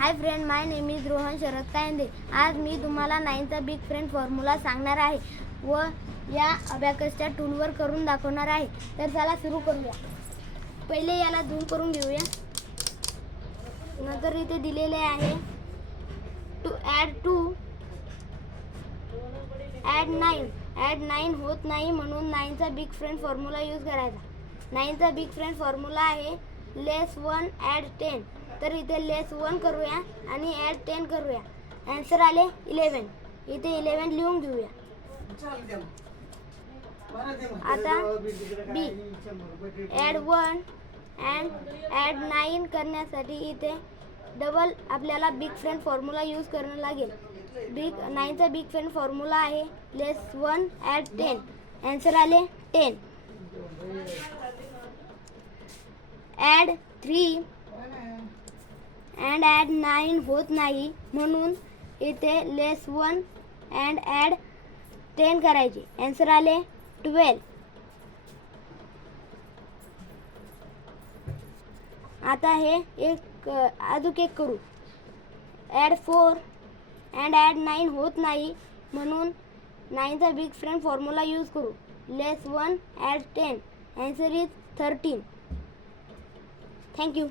Hi friend, my name is Rohan Sharad Kayande. आज मी तुम्हाला 9चा big friend formula सांगणार आहे व या अबॅकसच्या टूलवर करून दाखवणार आहे. तर चला सुरू करूया. पहिले याला झूम करून घेऊया. नंतर इथे दिलेले आहे टू ॲड 9 होत नाही म्हणून 9चा बिग फ्रेंड फॉर्म्युला यूज करायचा. 9चा बिग फ्रेंड फॉर्म्युला आहे लेस 1 ॲड 10. तर इथे लेस 1 करूया आणि ॲड 10 करूया. आन्सर आले 11. इथे 11 लिहून घेऊया. आता बी ॲड 1 अँड ॲड 9 करण्यासाठी इथे डबल आपल्याला बिग फ्रेंड फॉर्म्युला यूज करणं लागेल. 9चा बिग फ्रेंड फॉर्म्युला आहे लेस 1 ॲड 10. आन्सर आले 10. ॲड 3 अँड ॲड 9 होत नाही म्हणून इथे लेस 1 अँड ॲड 10 करायचे. आन्सर आले 12. आता हे अजून एक करू. ॲड 4 अँड ॲड 9 होत नाही म्हणून 9चा बिग फ्रेंड फॉर्म्युला यूज करू. लेस 1 ॲड 10. Answer is 13. थँक्यू.